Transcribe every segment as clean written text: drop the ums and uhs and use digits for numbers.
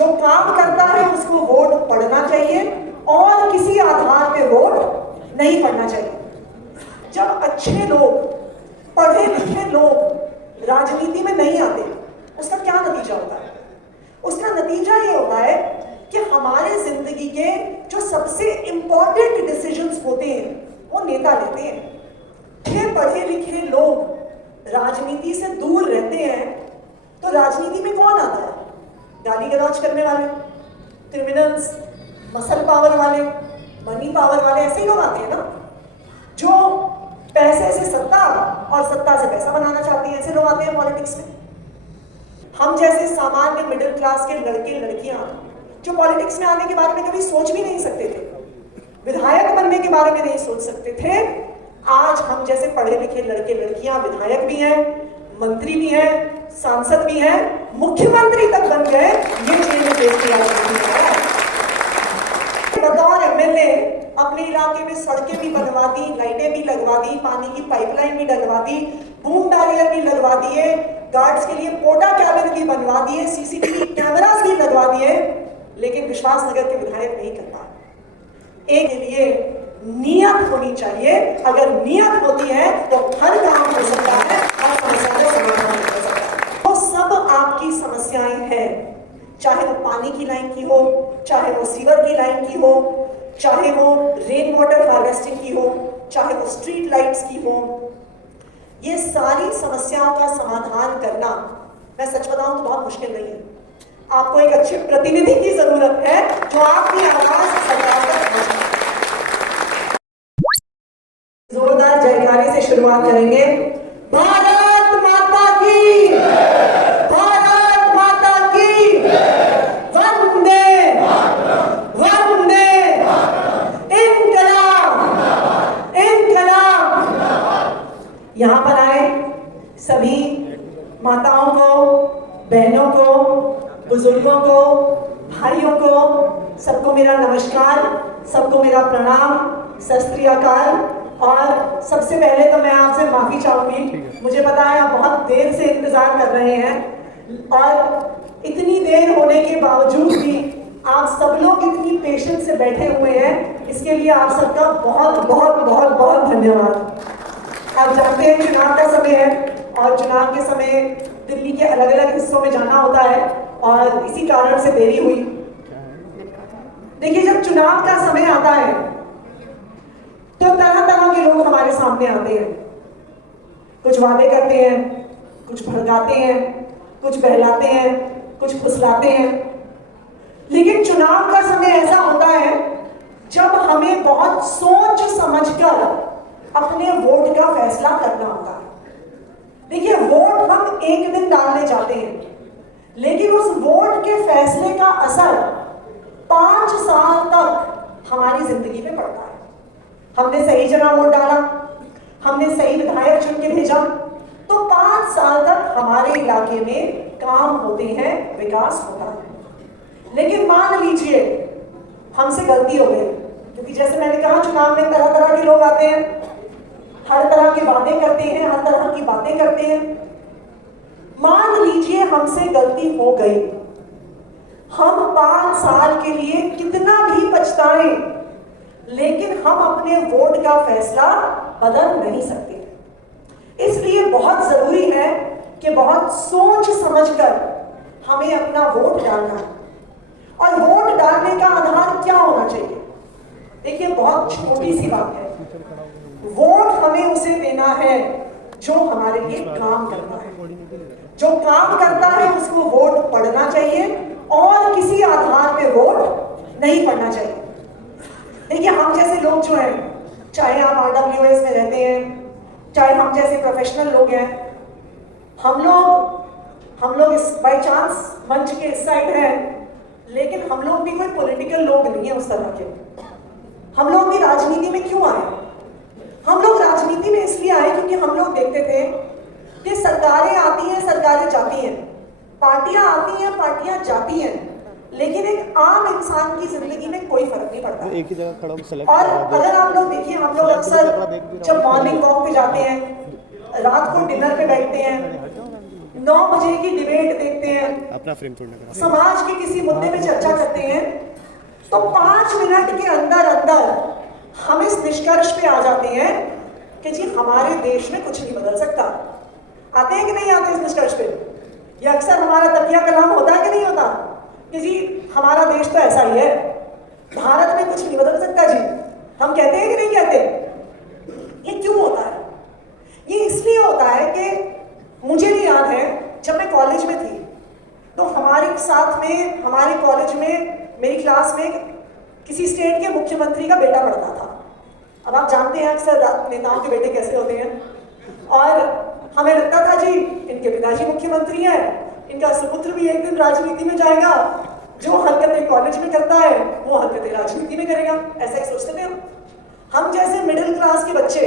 जो काम करता है उसको वोट पड़ना चाहिए और किसी आधार पे वोट नहीं पड़ना चाहिए। जब अच्छे लोग, पढ़े लिखे लोग राजनीति में नहीं आते, उसका क्या नतीजा होता है? उसका नतीजा ये होता है कि हमारे जिंदगी के जो सबसे इंपॉर्टेंट डिसीजंस होते हैं वो नेता लेते हैं। पढ़े लिखे लोग राजनीति से दूर रहते हैं तो राजनीति में कौन आता है? गाली गलौज करने वाले, क्रिमिनल्स, मसल पावर वाले, मनी पावर वाले, ऐसे ही लोग आते हैं ना, जो पैसे से सत्ता और सत्ता से पैसा बनाना चाहते हैं। ऐसे लोग आते हैं पॉलिटिक्स में। हम जैसे सामान्य मिडिल क्लास के लड़के लड़कियां जो पॉलिटिक्स में आने के बारे में कभी सोच भी नहीं सकते थे, विधायक बनने के बारे में नहीं सोच सकते थे, आज हम जैसे पढ़े लिखे लड़के लड़कियां विधायक भी हैं, मंत्री भी हैं, सांसद भी हैं, मुख्यमंत्री तक बन गए। ये चीजें देश की राजनीति है। बतौर एमएलए अपने इलाके में सड़कें भी बनवा दी, लाइटें भी लगवा दी, पानी की पाइपलाइन भी लगवा दी, बूम बैरियर भी लगवा दिए, गार्ड्स के लिए पोटा कैबिन भी बनवा दिए, सीसीटीवी कैमरास भी लगवा दिए, लेकिन विश्वास नगर के विधायक नहीं कर पाए। एक के लिए नियत होनी चाहिए। अगर नियत होती है तो हर काम हो सकता है, हर समस्या का समाधान हो सकता है। वो सब आपकी समस्याएं हैं, चाहे वो पानी की लाइन की हो, चाहे वो सीवर की लाइन की हो, चाहे वो रेन वाटर हार्वेस्टिंग की हो, चाहे वो स्ट्रीट लाइट्स की हो। ये सारी समस्याओं का समाधान करना, मैं सच बताऊं तो बहुत मुश्किल नहीं है। आपको एक अच्छे प्रतिनिधि की जरूरत है जो आपकी आवाज सरकार तक पहुंचाए। जोरदार जयकारे से शुरुआत करेंगे। भारत माता की, भारत माता की, वंदे वंदे, इनकलाब इनकलाब। यहां पर आए सभी माताओं को, बहनों को, बुजुर्गों को, भाइयों को, सबको मेरा नमस्कार, सबको मेरा प्रणाम, सत श्री अकाल। और सबसे पहले तो मैं आपसे माफी चाहूंगी, मुझे पता है आप बहुत देर से इंतजार कर रहे हैं और इतनी देर होने के बावजूद भी आप सब लोग इतनी पेशेंस से बैठे हुए हैं, इसके लिए आप सबका बहुत बहुत बहुत बहुत धन्यवाद। आप जानते हैं चुनाव का समय है और चुनाव के समय दिल्ली के अलग अलग हिस्सों में जाना होता है और इसी कारण से देरी हुई। देखिए, जब चुनाव का समय आता है तो तरह तरह के लोग हमारे सामने आते हैं। कुछ वादे करते हैं, कुछ भड़काते हैं, कुछ बहलाते हैं, कुछ फुसलाते हैं। लेकिन चुनाव का समय ऐसा होता है जब हमें बहुत सोच समझकर अपने वोट का फैसला करना होता है। देखिए, वोट हम एक दिन डालने जाते हैं, लेकिन उस वोट के फैसले का असर 5 साल तक हमारी जिंदगी में पड़ता है। हमने सही जगह वोट डाला, हमने सही विधायक चुन के भेजा, तो 5 साल तक हमारे इलाके में काम होते हैं, विकास होता है। लेकिन मान लीजिए हमसे गलती हो गई, क्योंकि जैसे मैंने कहा चुनाव में तरह तरह के लोग आते हैं, हर तरह की बातें करते हैं, हर तरह की बातें करते हैं। मान लीजिए हमसे गलती हो गई, हम 5 साल के लिए कितना भी पछताएं, लेकिन हम अपने वोट का फैसला बदल नहीं सकते। इसलिए बहुत जरूरी है कि बहुत सोच समझकर हमें अपना वोट डालना है। और वोट डालने का आधार क्या होना चाहिए? देखिए, बहुत छोटी सी बात है, वोट हमें उसे देना है जो हमारे लिए काम करता है। जो काम करता है उसको वोट पड़ना चाहिए और किसी आधार पे वोट नहीं पड़ना चाहिए। देखिए, हम जैसे लोग जो हैं, चाहे आप RWS में रहते हैं, चाहे हम जैसे प्रोफेशनल लोग हैं, हम लोग इस बाई चांस मंच के इस साइड हैं, लेकिन हम लोग भी कोई पॉलिटिकल लोग नहीं है उस तरह के। हम लोग भी राजनीति में क्यों आए? हम लोग राजनीति में इसलिए आए क्योंकि हम लोग देखते थे कि सरकारें आती हैं, सरकारें जाती हैं, पार्टियां आती हैं, पार्टियां जाती हैं, लेकिन एक आम इंसान की जिंदगी में कोई फर्क नहीं पड़ता। एक ही जगह खड़ा होकर सेलेक्ट। और अगर आप लोग देखिए, हम लोग अक्सर जब मॉर्निंग वॉक पे जाते हैं, रात को डिनर पे बैठते हैं, 9 बजे की डिबेट देखते हैं, अपना फ्रेम तोड़ने का समाज के किसी मुद्दे पे चर्चा करते हैं, तो 5 मिनट के अंदर अंदर हम इस निष्कर्ष पे आ जाते हैं कि जी हमारे देश में कुछ नहीं बदल सकता। आते हैं कि नहीं आते इस निष्कर्ष पे? ये अक्सर हमारा तकिया कलाम होता है कि नहीं होता कि जी हमारा देश तो ऐसा ही है, भारत में कुछ नहीं बदल सकता जी। हम कहते हैं कि नहीं कहते? ये क्यों होता है? ये इसलिए होता है कि मुझे भी याद है जब मैं कॉलेज में थी तो हमारे साथ में हमारे कॉलेज में मेरी क्लास में किसी स्टेट के मुख्यमंत्री का बेटा पढ़ता था। अब आप जानते हैं अक्सर नेताओं के बेटे कैसे होते हैं, और हमें लगता था जी इनके पिताजी मुख्यमंत्री हैं, इनका सुपुत्र भी एक दिन राजनीति में जाएगा, जो हरकतें कॉलेज में करता है वो हरकतें राजनीति में करेगा, ऐसा ही सोचते थे हम जैसे मिडिल क्लास के बच्चे।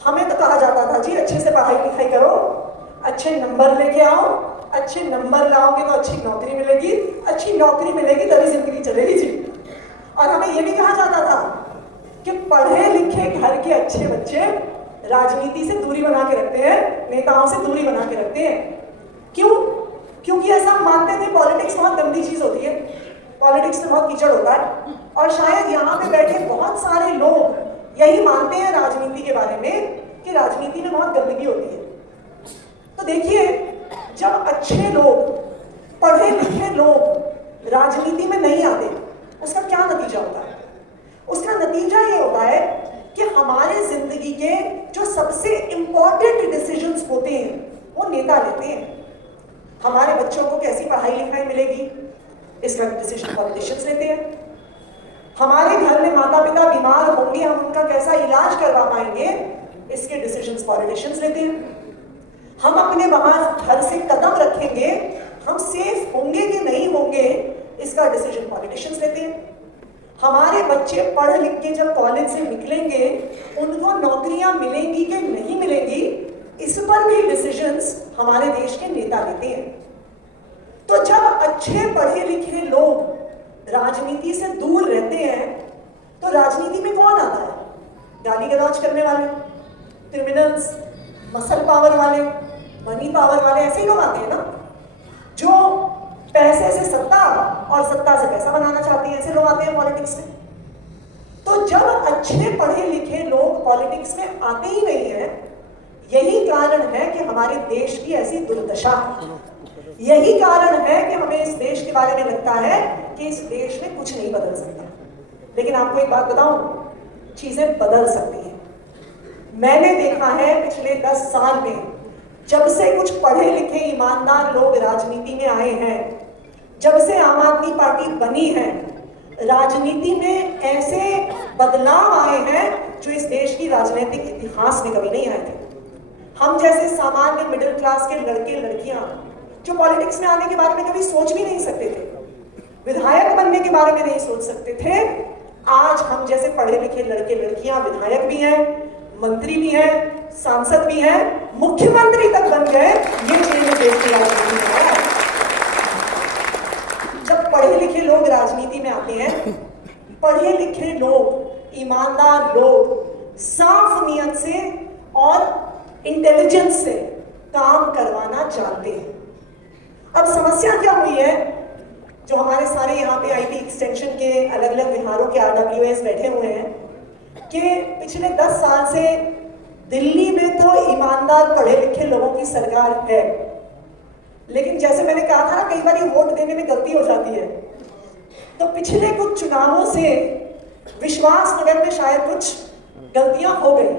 हमें तो कहा जाता था जी अच्छे से पढ़ाई लिखाई करो, अच्छे नंबर लेके आओ, अच्छे नंबर लाओगे तो अच्छी नौकरी मिलेगी, अच्छी नौकरी मिलेगी तभी जिंदगी चलेगी जी। और हमें ये भी कहा जाता था कि पढ़े लिखे घर के अच्छे बच्चे राजनीति से दूरी बना के रखते हैं, नेताओं से दूरी बना के रखते हैं। क्यों? क्योंकि ऐसा मानते थे पॉलिटिक्स बहुत गंदी चीज होती है, पॉलिटिक्स में बहुत कीचड़ होता है, और शायद यहाँ पे बैठे बहुत सारे लोग यही मानते हैं राजनीति के बारे में कि राजनीति में बहुत गंदगी होती है। तो देखिए जब अच्छे लोग, पढ़े लिखे लोग राजनीति में नहीं आते उसका क्या नतीजा होता है? उसका नतीजा ये होता है कि हमारे जिंदगी के जो सबसे इंपॉर्टेंट डिसीजंस होते हैं वो नेता लेते हैं। हमारे बच्चों को कैसी पढ़ाई लिखाई मिलेगी इसका डिसीजन पॉलिटिशियंस लेते हैं। हमारे घर में माता पिता बीमार होंगे, हम उनका कैसा इलाज करवा पाएंगे इसके डिसीजंस पॉलिटिशियंस लेते हैं। हम अपने बाहर घर से कदम रखेंगे, हम सेफ होंगे कि नहीं होंगे इसका डिसीजन पॉलिटिशियंस लेते हैं। हमारे बच्चे पढ़ लिख के जब कॉलेज से निकलेंगे उनको नौकरियां मिलेंगी कि नहीं मिलेंगी इस पर भी डिसीजंस हमारे देश के नेता लेते हैं। तो जब अच्छे पढ़े लिखे लोग राजनीति से दूर रहते हैं तो राजनीति में कौन आता है? गाली गलौज करने वाले, क्रिमिनल्स, मसल पावर वाले, मनी पावर वाले, ऐसे ही लोग आते हैं ना, जो पैसे से सत्ता और सत्ता से पैसा बनाना चाहते हैं, ऐसे लोग आते हैं पॉलिटिक्स में। तो जब अच्छे पढ़े लिखे लोग पॉलिटिक्स में आते ही नहीं है, यही कारण है कि हमारे देश की ऐसी दुर्दशा है। यही कारण है कि हमें इस देश के बारे में लगता है कि इस देश में कुछ नहीं बदल सकता। लेकिन आपको एक बात बताऊं, चीजें बदल सकती हैं। मैंने देखा है पिछले 10 साल में जब से कुछ पढ़े लिखे ईमानदार लोग राजनीति में आए हैं, जब से आम आदमी पार्टी बनी है, राजनीति में ऐसे बदलाव आए हैं जो इस देश की राजनीतिक इतिहास में कभी नहीं आए थे। हम जैसे सामान्य मिडिल क्लास के लड़के लड़कियां जो पॉलिटिक्स में आने के बारे में कभी सोच भी नहीं सकते थे, विधायक बनने के बारे में नहीं सोच सकते थे, आज हम जैसे पढ़े लिखे लड़के लड़कियां विधायक भी हैं, मंत्री भी हैं, सांसद भी हैं, मुख्यमंत्री तक बन गए। ये चेंज देश की राजनीति में आया। जब पढ़े लिखे लोग राजनीति में आते हैं, पढ़े लिखे लोग, ईमानदार लोग, साफ नियत से और इंटेलिजेंस से काम करवाना चाहते हैं। अब समस्या क्या हुई है, जो हमारे सारे यहाँ पे आईटी एक्सटेंशन के अलग अलग विहारों के RWS बैठे हुए हैं, कि पिछले 10 साल से दिल्ली में तो ईमानदार पढ़े लिखे लोगों की सरकार है, लेकिन जैसे मैंने कहा था ना, कई बार वोट देने में गलती हो जाती है। तो पिछले कुछ चुनावों से विश्वास नगर में शायद कुछ गलतियां हो गई,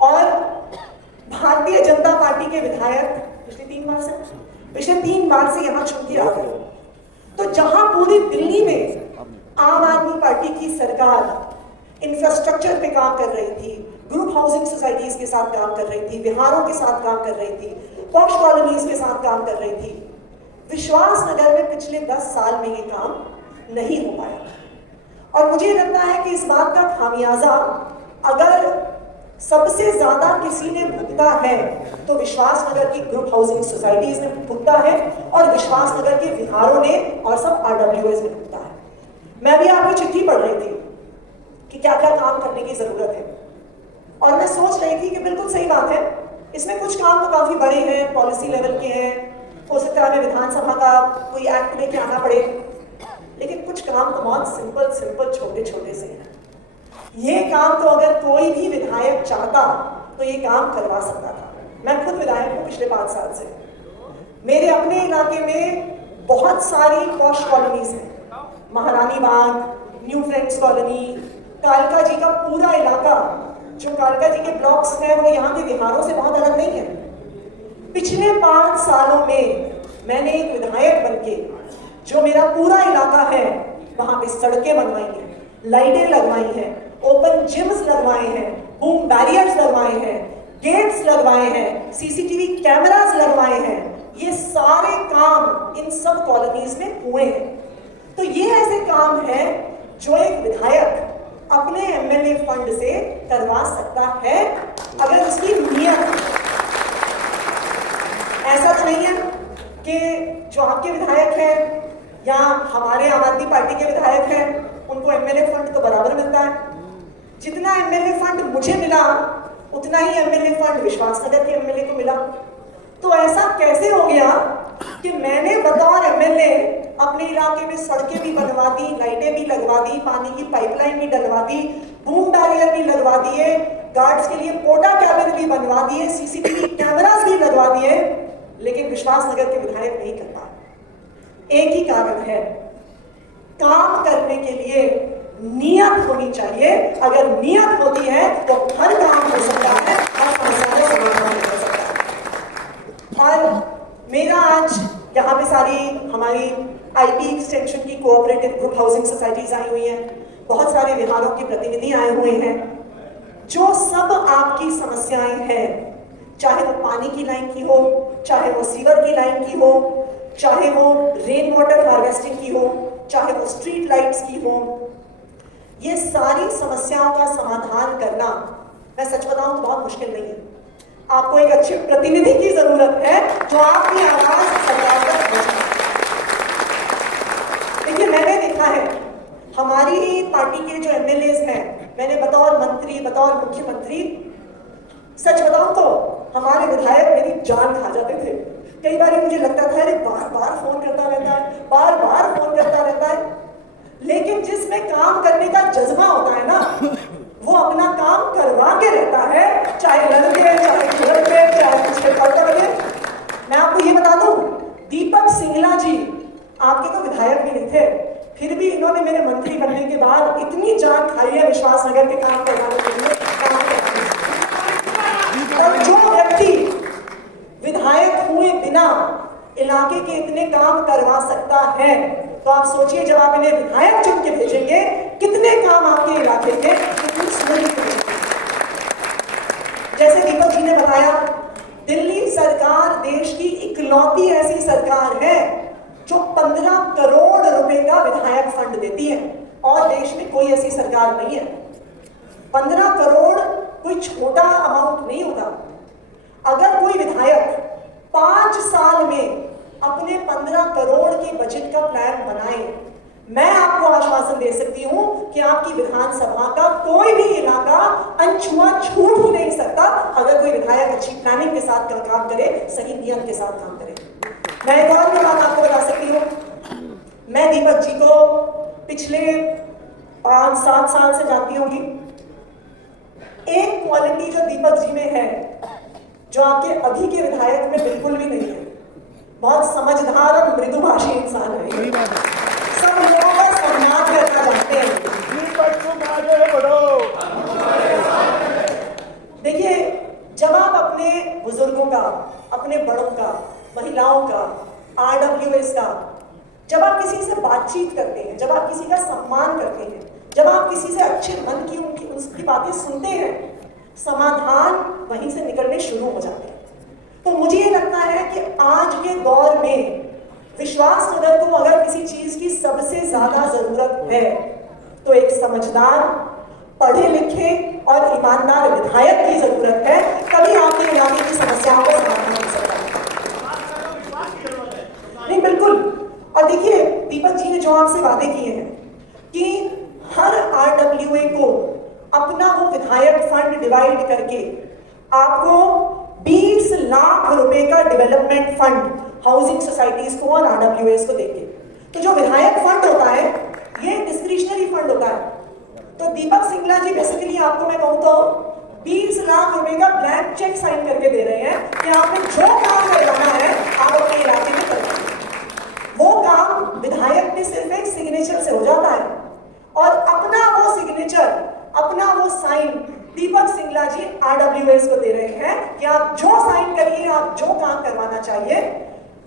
और भारतीय जनता पार्टी के विधायक पिछले 3 बार से यहाँ चुन के आ गए। तो जहां पूरी दिल्ली में आम आदमी पार्टी की सरकार इंफ्रास्ट्रक्चर पे काम कर रही थी, ग्रुप हाउसिंग सोसाइटीज के साथ काम कर रही थी, विहारों के साथ काम कर रही थी, पॉश कॉलोनीज के साथ काम कर रही थी, विश्वास नगर में पिछले 10 साल में ये काम नहीं हो पाया। और मुझे लगता है कि इस बात का खामियाजा अगर सबसे ज्यादा किसी ने भुगता है तो विश्वास नगर की ग्रुप हाउसिंग सोसाइटीज ने भुगता है, और विश्वास नगर के विहारों ने और सब RWS में भुगता है। मैं भी आपकी चिट्ठी पढ़ रही थी कि क्या क्या काम करने की जरूरत है, और मैं सोच रही थी कि बिल्कुल सही बात है, इसमें कुछ काम तो काफी बड़े हैं, पॉलिसी लेवल के हैं, हो सकता है विधानसभा का कोई एक्ट लेके आना पड़े, लेकिन कुछ काम तो बहुत सिंपल छोटे छोटे से हैं। ये काम तो अगर कोई भी विधायक चाहता तो ये काम करवा सकता था। मैं खुद विधायक हूँ पिछले 5 साल से। मेरे अपने इलाके में बहुत सारी पॉश कॉलोनीज हैं, महारानी बाग, न्यू फ्रेंड्स कॉलोनी, कालका जी का पूरा इलाका, जो कालका जी के ब्लॉक्स हैं वो यहाँ के विहारों से बहुत अलग नहीं है। पिछले 5 सालों में मैंने एक विधायक बनके जो मेरा पूरा इलाका है वहां पे सड़कें बनवाई हैं, लाइटें लगवाई हैं, ओपन जिम्स लगवाए हैं, बूम बैरियर्स लगवाए हैं, गेट्स लगवाए हैं, सीसीटीवी कैमरास लगवाए हैं। ये सारे काम इन सब कॉलोनीज में हुए हैं। तो ये ऐसे काम हैं जो एक विधायक अपने एमएलए फंड से करवा सकता है अगर उसकी नीयत। ऐसा तो नहीं है कि जो आपके विधायक हैं या हमारे आम आदमी पार्टी के विधायक हैं उनको एमएलए फंड तो बराबर मिलता है। जितना एमएलए फंड मुझे मिला उतना ही एमएलए फंड विश्वासनगर के एमएलए को मिला। तो ऐसा कैसे हो गया कि मैंने बतौर एमएलए अपने इलाके में सड़कें भी बनवा दी, लाइटें भी लगवा दी, पानी की पाइपलाइन भी डलवा दी, बूम बैरियर भी लगवा दिए, गार्ड्स के लिए पोटा कैबिन भी बनवा दिए, सीसीटीवी कैमरास भी लगवा दिए, लेकिन विश्वासनगर के विधायक नहीं कर पाए। एक ही कारण है, काम करने के लिए नियत होनी चाहिए। अगर नियत होती है तो हर काम हो सकता है, हर समस्या का समाधान हो सकता है। और मेरा आज यहाँ पे सारी हमारी आईपी एक्सटेंशन की कोऑपरेटिव ग्रुप हाउसिंग सोसाइटीज आई हुई हैं, बहुत सारे विहारों के प्रतिनिधि आए हुए हैं। जो सब आपकी समस्याएं हैं, चाहे वो पानी की लाइन की हो, चाहे वो सीवर की लाइन की हो, चाहे वो रेन वाटर हार्वेस्टिंग की हो, चाहे वो स्ट्रीट लाइट्स की हो, ये सारी समस्याओं का समाधान करना, मैं सच बताऊं तो बहुत मुश्किल नहीं है। आपको एक अच्छे प्रतिनिधि की जरूरत है जो आपकी आवाज सरकार तक पहुंचाए। देखिए, मैंने देखा है हमारी पार्टी के जो एमएलए हैं, मैंने बतौर मंत्री, बतौर मुख्यमंत्री, सच बताऊं तो हमारे विधायक मेरी जान खा जाते थे। कई बार मुझे लगता था अरे बार बार फोन करता रहता है, बार बार फोन करता रहता है, लेकिन जिसमें काम करने का जज्बा होता है ना, वो अपना काम करवा के रहता है, चाहे लड़के, चाहे झगड़े, चाहे पिछले पड़ते बने। मैं आपको ये बता दूं, दीपक सिंगला जी आपके तो विधायक भी नहीं थे, फिर भी इन्होंने मेरे मंत्री बनने के बाद इतनी जान खाई है विश्वासनगर के काम करवाने के लिए। और जो व्यक्ति विधायक हुए बिना इलाके के इतने काम करवा सकता है, तो आप सोचिए जब आप इन्हें विधायक चुन के भेजेंगे कितने काम आपके इलाके के कितनी सुविधा। जैसे दीपक जी ने बताया, दिल्ली सरकार देश की इकलौती ऐसी सरकार है जो 15 करोड़ रुपए का विधायक फंड देती है, और देश में कोई ऐसी सरकार नहीं है। 15 करोड़ कोई छोटा अमाउंट नहीं होता। अगर कोई विधायक 5 साल में अपने 15 करोड़ के बजट का प्लान बनाए, मैं आपको आश्वासन दे सकती हूं कि आपकी विधानसभा का कोई भी इलाका अनछुआ छूट ही नहीं सकता अगर कोई विधायक अच्छी प्लानिंग के साथ काम करे, सही नियम के साथ काम करे। मैं एक और भी बात आपको बता सकती हूँ, मैं दीपक जी को पिछले 5-7 साल से जानती होंगी। एक क्वालिटी जो दीपक जी में है जो आपके अभी के विधायक में बिल्कुल भी नहीं है, बहुत समझदार और मृदुभाषी इंसान है। सब लोगों को सम्मान करना चाहते हैं। देखिए, जब आप अपने बुजुर्गों का, अपने बड़ों का, महिलाओं का, आरडब्ल्यूएस का, जब आप किसी से बातचीत करते हैं, जब आप किसी का सम्मान करते हैं, जब आप किसी से अच्छे मन की उसकी बातें सुनते हैं, समाधान वहीं से निकलने शुरू हो जाते हैं। तो मुझे ये लगता है कि आज के दौर में विश्वासनगर को अगर किसी चीज की सबसे ज्यादा जरूरत है तो एक समझदार, पढ़े लिखे और ईमानदार विधायक की जरूरत है। तभी आपके इलाके की समस्याओं का समाधान हो सकता है। नहीं, बिल्कुल। और देखिए, दीपक जी ने जो आपसे वादे किए हैं कि हर आरडब्ल्यूए को अपना वो विधायक फंड डिवाइड करके आपको 20 लाख रुपए का डेवलपमेंट फंड हाउसिंग सोसाइटीज को और आरडब्ल्यूएस को देंगे। तो जो विधायक फंड होता है ये डिस्क्रिशनरी फंड होता है। तो दीपक सिंगला जी बेसिकली आपको मैं कहूँ तो 20 लाख रुपए का ब्लैंक चेक साइन करके दे रहे हैं कि आपने जो काम करवाना है आप अपने इलाके में करवाइए। वो काम विधायक के सिर्फ एक सिग्नेचर से हो जाता है और अपना वो सिग्नेचर, अपना वो साइन दीपक सिंगला जी आरडब्ल्यूएस को दे रहे हैं कि आप जो साइन करिए, आप जो काम करवाना चाहिए।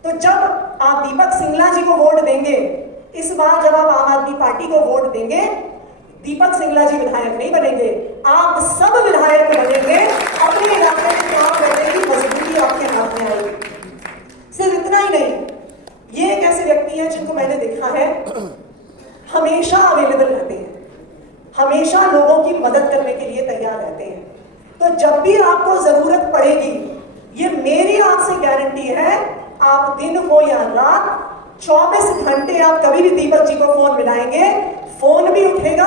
तो जब आप दीपक सिंगला जी को वोट देंगे, इस बार जब आप आम आदमी पार्टी को वोट देंगे, दीपक सिंगला जी विधायक नहीं बनेंगे, आप सब विधायक बनेंगे। अपने इलाके में काम करने की मजबूरी आपके हाथ में आएगी। सिर्फ इतना ही नहीं, ये एक ऐसे व्यक्ति हैं जिनको मैंने देखा है हमेशा अवेलेबल रहते हैं, हमेशा लोगों की मदद करने के लिए तैयार रहते हैं। तो जब भी आपको जरूरत पड़ेगी, ये मेरी आपसे गारंटी है, आप दिन हो या रात 24 घंटे आप कभी भी दीपक जी को फोन मिलाएंगे, फोन भी उठेगा,